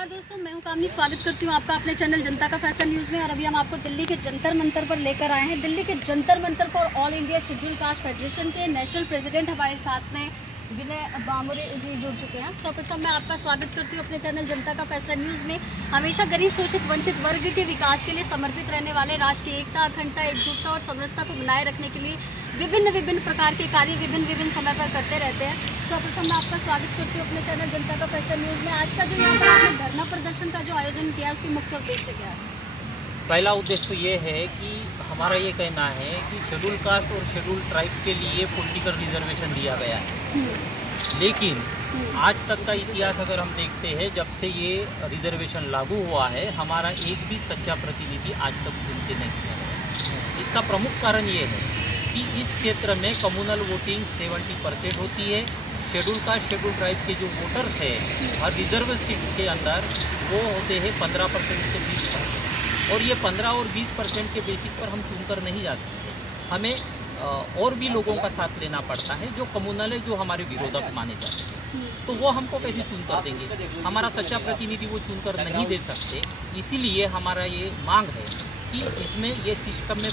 नमस्कार दोस्तों, मैं हूं कामनी। स्वागत करती हूं आपका अपने चैनल जनता का फैसला न्यूज़ में। और अभी हम आपको दिल्ली के जंतर मंतर पर लेकर आए हैं। दिल्ली के जंतर मंतर पर all India schedule caste federation के नेशनल प्रेसिडेंट हमारे साथ में विनय बांबोले जी जुड़ चुके हैं। सर्वप्रथम मैं आपका स्वागत करती हूं अपने चैनल जनता का फैसला न्यूज़ में। हमेशा गरीब, शोषित, वंचित वर्ग के विकास के लिए समर्पित रहने वाले, राष्ट्र की एकता, अखंडता, एकजुटता और समरसता को बनाए रखने के लिए विभिन्न प्रकार के कार्य विभिन्न समय पर करते रहते हैं। सर्वप्रथम मैं आपका स्वागत करती हूँ अपने चैनल जनता का फैसला न्यूज़ में। आज का जो यहाँ पर आपने धरना प्रदर्शन का जो आयोजन किया, उसकी मुख्य उद्देश्य क्या है? पहला उद्देश्य तो ये है कि हमारा ये कहना है कि शेड्यूल कास्ट और शेड्यूल ट्राइब के लिए पॉलिटिकल रिजर्वेशन दिया गया है, लेकिन आज तक का इतिहास अगर हम देखते हैं, जब से ये रिजर्वेशन लागू हुआ है, हमारा एक भी सच्चा प्रतिनिधि आज तक चुन के नहीं किया है। इसका प्रमुख कारण ये है कि इस क्षेत्र में कम्युनल वोटिंग 70% होती है। शेड्यूल कास्ट, शेड्यूल ट्राइब के जो वोटर्स है हर रिजर्व सीट के अंदर वो होते हैं 15% से 20%, और ये 15 और 20% के बेसिक पर हम चुनकर नहीं जा सकते। हमें और भी लोगों का साथ लेना पड़ता है जो कम्युनल है, जो हमारे विरोधक माने जाते हैं। तो वो हमको कैसे चुन कर देंगे? हमारा सच्चा प्रतिनिधि वो चुनकर नहीं दे सकते। इसीलिए हमारा ये मांग है कि इसमें ये सिस्टम में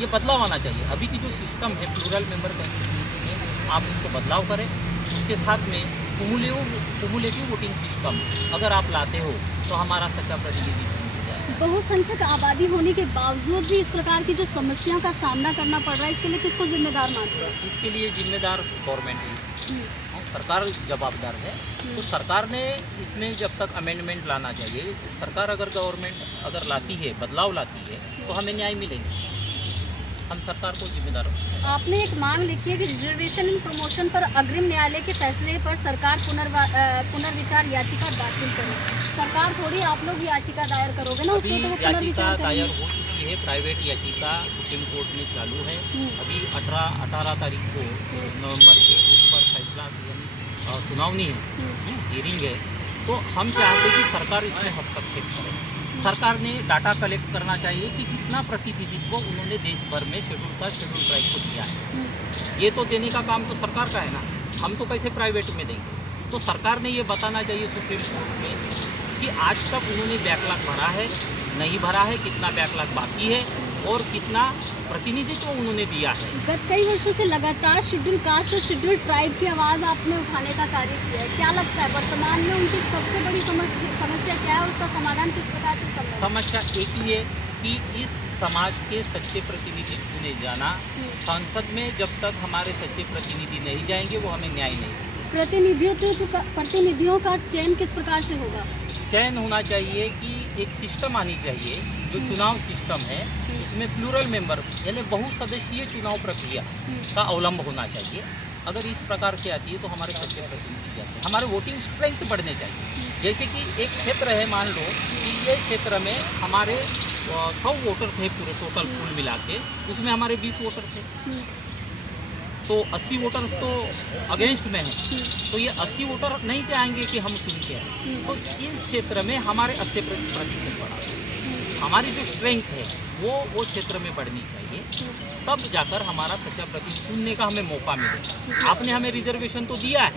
ये बदलाव आना चाहिए। अभी की जो सिस्टम है प्लूरल मेंबर कैंडिडेट में, आप उसको बदलाव करें। उसके साथ में कुमुलेटिव वोटिंग सिस्टम अगर आप लाते हो तो हमारा सच्चा प्रतिनिधि चुन लिया जाएगा। बहुसंख्यक आबादी होने के बावजूद भी इस प्रकार की जो समस्याओं का सामना करना पड़ रहा है, इसके लिए किसको जिम्मेदार मानते हैं? इसके लिए जिम्मेदार गवर्नमेंट है, सरकार जवाबदार है। तो सरकार ने इसमें जब तक अमेंडमेंट लाना चाहिए। सरकार गवर्नमेंट अगर लाती है, बदलाव लाती है, तो हमें न्याय मिलेगा। हम सरकार को जिम्मेदार हैं। आपने एक मांग लिखी है कि रिजर्वेशन इन प्रमोशन पर अग्रिम न्यायालय के फैसले पर सरकार पुनर्विचार याचिका दाखिल करे। सरकार थोड़ी आप लोग याचिका दायर करोगे ना, उसमें तो वो याचिका दायर हो चुकी है। प्राइवेट याचिका सुप्रीम कोर्ट में चालू है। अभी 18 तारीख को नवंबर के उस पर फैसला यानी सुनावनी है, हियरिंग है। तो हम चाहते हैं कि सरकार इसमें हस्तक्षेप करे। सरकार ने डाटा कलेक्ट करना चाहिए कि कितना प्रतिनिधित्व उन्होंने देश भर में शेड्यूल कास्ट, शेड्यूल ट्राइब को दिया है। ये तो देने का काम तो सरकार का है ना, हम तो कैसे प्राइवेट में देंगे? तो सरकार ने ये बताना चाहिए सुप्रीम कोर्ट में कि आज तक उन्होंने बैकलॉग भरा है, नहीं भरा है, कितना बैकलॉग बाकी है और कितना प्रतिनिधित्व उन्होंने दिया है। गत कई वर्षों से लगातार शेड्यूल कास्ट और शेड्यूल ट्राइब की आवाज़ आपने उठाने का कार्य किया है। क्या लगता है वर्तमान में उनकी सबसे बड़ी समस्या क्या है, उसका समाधान किस प्रकार से करना है? समस्या एक ही है कि इस समाज के सच्चे प्रतिनिधि चुने जाना। संसद में जब तक हमारे सच्चे प्रतिनिधि नहीं जाएंगे, वो हमें न्याय नहीं देंगे। प्रतिनिधियों का चयन किस प्रकार से होगा? चयन होना चाहिए कि एक सिस्टम आनी चाहिए, जो चुनाव सिस्टम है उसमें प्लूरल मेंबर यानी बहुसदस्यीय चुनाव प्रक्रिया का अवलंब होना चाहिए। अगर इस प्रकार से आती है तो हमारे सच्चे प्रतिनिधि जाते हैं। हमारे वोटिंग स्ट्रेंथ बढ़ने चाहिए। जैसे कि एक क्षेत्र है, मान लो कि ये क्षेत्र में हमारे 100 वोटर्स है पूरे टोटल कुल मिला के, उसमें हमारे 20 वोटर्स है, तो 80 वोटर्स तो अगेंस्ट में है। तो ये 80 वोटर नहीं चाहेंगे कि हम चुन के आए। तो इस क्षेत्र में हमारे 80% बढ़ा। हमारी जो स्ट्रेंथ है वो क्षेत्र में बढ़नी चाहिए, तब जाकर हमारा सच्चा प्रतिनिधि चुनने का हमें मौका मिलेगा। आपने हमें रिजर्वेशन तो दिया है,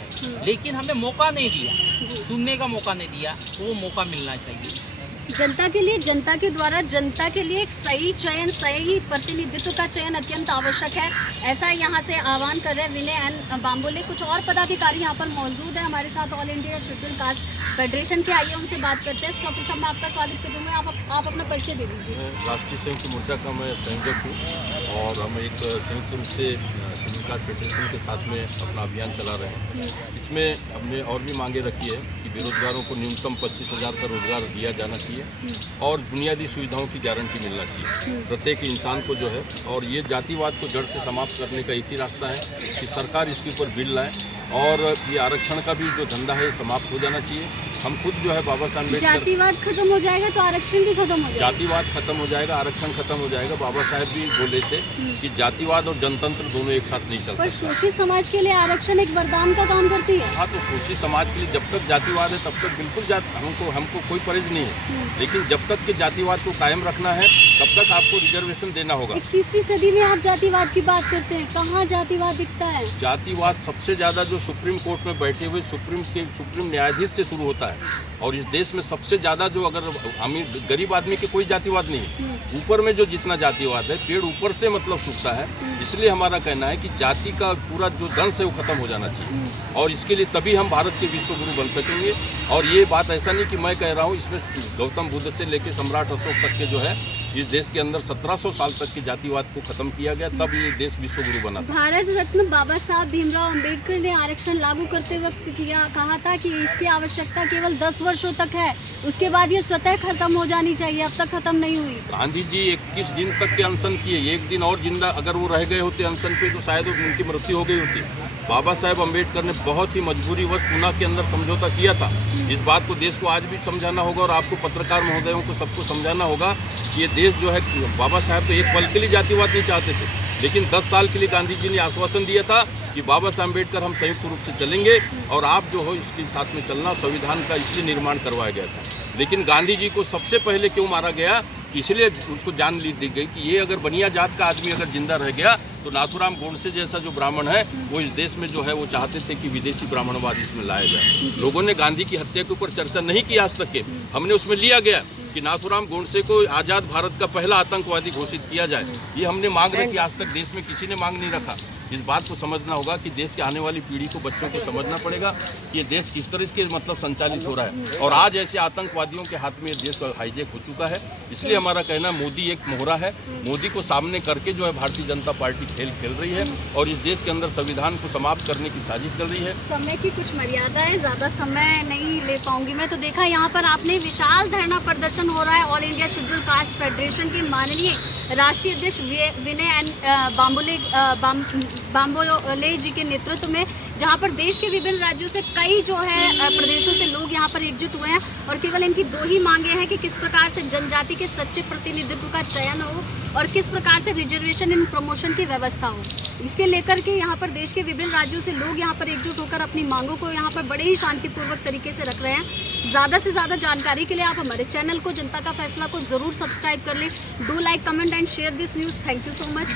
लेकिन हमें मौका नहीं दिया, चुनने का मौका नहीं दिया। तो वो मौका मिलना चाहिए। जनता के लिए, जनता के द्वारा जनता के लिए एक सही चयन, सही प्रतिनिधित्व का चयन अत्यंत आवश्यक है। ऐसा यहाँ से आह्वान कर रहे हैं विनय एन बांबोले। कुछ और पदाधिकारी यहाँ पर मौजूद है हमारे साथ all India schedule caste federation के। आइए उनसे बात करते हैं। सर्वप्रथम मैं आपका स्वागत करूँगा। आप अपना परिचय दे दीजिए। राष्ट्रीय संयुक्त मोर्चा का मैं संयोजक हूँ और हम एक संयुक्त रूप से शेड्यूल कास्ट फेडरेशन के साथ में अपना अभियान चला रहे हैं। इसमें हमने और भी मांगे रखी है कि बेरोजगारों को न्यूनतम 25,000 का रोजगार दिया जाना चाहिए और बुनियादी सुविधाओं की गारंटी मिलना चाहिए प्रत्येक इंसान को जो है। और ये जातिवाद को जड़ से समाप्त करने का एक ही रास्ता है कि सरकार इसके ऊपर बिल लाए और ये आरक्षण का भी जो धंधा है समाप्त हो जाना चाहिए। हम खुद जो है बाबा साहब अम्बेडकर, जातिवाद खत्म हो जाएगा तो आरक्षण भी खत्म हो जाएगा। जातिवाद खत्म हो जाएगा, आरक्षण खत्म हो जाएगा। बाबा साहब भी बोले थे कि जातिवाद और जनतंत्र दोनों एक साथ नहीं चल पर सकते। शोषित समाज के लिए आरक्षण एक वरदान का काम करती है। हाँ, तो शोषित समाज के लिए जब तक जातिवाद है तब तक बिल्कुल हमको कोई परहेज नहीं है, लेकिन जब तक के जातिवाद को कायम रखना है तब तक आपको रिजर्वेशन देना होगा। 21वीं सदी में आप जातिवाद की बात करते हैं, कहाँ जातिवाद दिखता है? जातिवाद सबसे ज्यादा जो सुप्रीम कोर्ट में बैठे हुए सुप्रीम न्यायाधीश से शुरू होता है। है। और इस देश में सबसे ज़्यादा जो अगर अमीर गरीब आदमी के कोई जातिवाद नहीं है, ऊपर में जो जितना जातिवाद है पेड़ ऊपर से मतलब सूखता है। इसलिए हमारा कहना है कि जाति का पूरा जो दंश है वो खत्म हो जाना चाहिए, और इसके लिए तभी हम भारत के विश्व गुरु बन सकेंगे। और ये बात ऐसा नहीं कि मैं कह रहा हूँ, इसमें गौतम बुद्ध से लेकर सम्राट अशोक तक के जो है इस देश के अंदर 1700 साल तक के जातिवाद को खत्म किया गया, तब ये देश विश्व गुरु बना था। भारत रत्न बाबा साहब भीमराव अंबेडकर ने आरक्षण लागू करते वक्त कहा था कि इसकी आवश्यकता केवल 10 वर्षों तक है, उसके बाद ये स्वतः खत्म हो जानी चाहिए। अब तक खत्म नहीं हुई। गांधी जी 21 दिन तक के अनशन किए, एक दिन और जिंदा अगर वो रह गए होते अनशन पे तो शायद उनकी मृत्यु हो गई होती। बाबा साहेब अम्बेडकर ने बहुत ही मजबूरीवश पुणे के अंदर समझौता किया था। इस बात को देश को आज भी समझाना होगा, और आपको पत्रकार महोदयों को सबको समझाना होगा कि ये देश जो है, बाबा साहेब तो एक पल के लिए जातिवाद नहीं चाहते थे, लेकिन 10 साल के लिए गांधी जी ने आश्वासन दिया था कि बाबा साहेब अम्बेडकर हम संयुक्त रूप से चलेंगे, और आप जो हो इसके साथ में चलना। संविधान का इसलिए निर्माण करवाया गया था। लेकिन गांधी जी को सबसे पहले क्यों मारा गया, इसलिए उसको जान दी गई कि ये अगर बनिया जात का आदमी अगर जिंदा रह गया तो नाथुराम गोडसे जैसा जो ब्राह्मण है वो इस देश में जो है वो चाहते थे कि विदेशी ब्राह्मणवाद इसमें लाया जाए। लोगों ने गांधी की हत्या के ऊपर चर्चा नहीं की आज तक के, हमने उसमें लिया गया कि नाथुराम गोडसे को आज़ाद भारत का पहला आतंकवादी घोषित किया जाए। ये हमने मांग रखी, आज तक देश में किसी ने मांग नहीं रखा। इस बात को समझना होगा कि देश के आने वाली पीढ़ी को, बच्चों को समझना पड़ेगा कि ये देश किस तरह के मतलब संचालित हो रहा है, और आज ऐसे आतंकवादियों के हाथ में ये देश हाईजेक हो चुका है। इसलिए हमारा कहना, मोदी एक मोहरा है, मोदी को सामने करके जो है भारतीय जनता पार्टी खेल खेल रही है, और इस देश के अंदर संविधान को समाप्त करने की साजिश चल रही है। समय की कुछ मर्यादा है, ज़्यादा समय नहीं ले पाऊंगी मैं। तो देखा यहाँ पर आपने विशाल धरना प्रदर्शन हो रहा है all India schedule caste federation के माननीय राष्ट्रीय अध्यक्ष विनय बाम्बोले जी के नेतृत्व में, जहां पर देश के विभिन्न राज्यों से कई जो है प्रदेशों से लोग यहां पर एकजुट हुए हैं, और केवल इनकी 2 ही मांगे हैं कि किस प्रकार से जनजाति के सच्चे प्रतिनिधित्व का चयन हो, और किस प्रकार से रिजर्वेशन इन प्रमोशन की व्यवस्था हो। इसके लेकर के यहाँ पर देश के विभिन्न राज्यों से लोग यहाँ पर एकजुट होकर अपनी मांगों को यहाँ पर बड़े ही शांतिपूर्वक तरीके से रख रहे हैं। ज़्यादा से ज़्यादा जानकारी के लिए आप हमारे चैनल को जनता का फैसला को ज़रूर सब्सक्राइब कर लें। Do like, comment and share this news. Thank you so much.